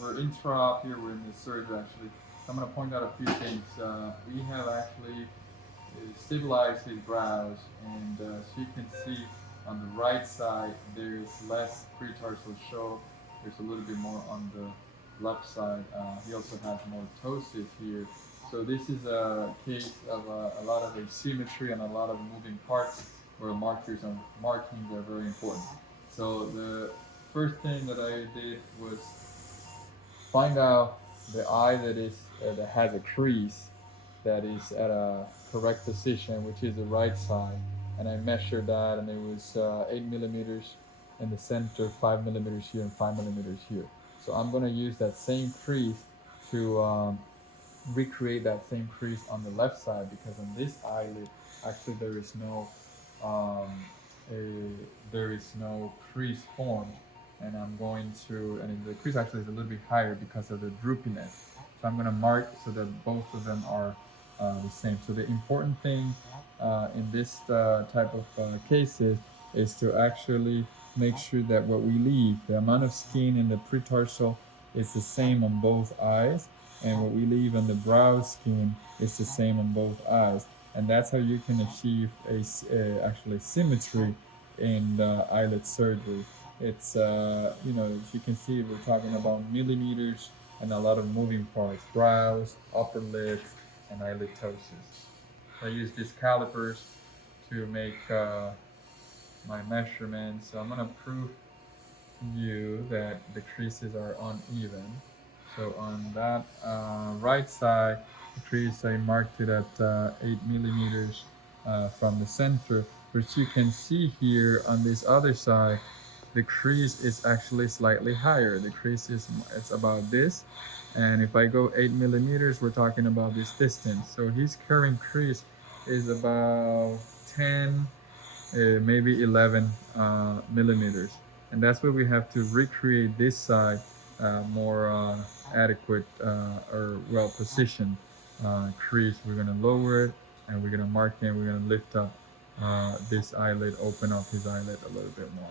we're intra here, we're in the surgery actually. I'm going to point out a few things. We have actually stabilized his brows, and as you can see on the right side, there is less pretarsal show. There's a little bit more on the left side. He also has more ptosis here. So this is a case of a lot of asymmetry and a lot of moving parts where markings are very important. So the first thing that I did was find out the eye that has a crease that is at a correct position, which is the right side, and I measured that, and it was 8 millimeters in the center, 5 millimeters here, and 5 millimeters here. So I'm going to use that same crease to recreate that same crease on the left side, because on this eyelid actually um, there is no crease formed, and I'm going to, and the crease actually is a little bit higher because of the droopiness. So I'm going to mark so that both of them are the same. So the important thing in this type of cases is to actually make sure that what we leave, the amount of skin in the pretarsal, is the same on both eyes, and what we leave on the brow skin is the same on both eyes. And that's how you can achieve actually symmetry in the eyelid surgery. It's as you can see, we're talking about millimeters and a lot of moving parts: brows, upper lids, and eyelid ptosis. I use these calipers to make my measurements. So I'm gonna prove you that the creases are uneven. So on that right side, the crease, I marked it at 8 millimeters from the center. But as you can see here on this other side, the crease is actually slightly higher. The crease is it's about this. And if I go 8 millimeters, we're talking about this distance. So his current crease is about 10, maybe 11 millimeters. And that's where we have to recreate this side more adequate or well positioned crease. We're going to lower it, and we're going to mark it, and we're going to lift up this eyelid, open up his eyelid a little bit more.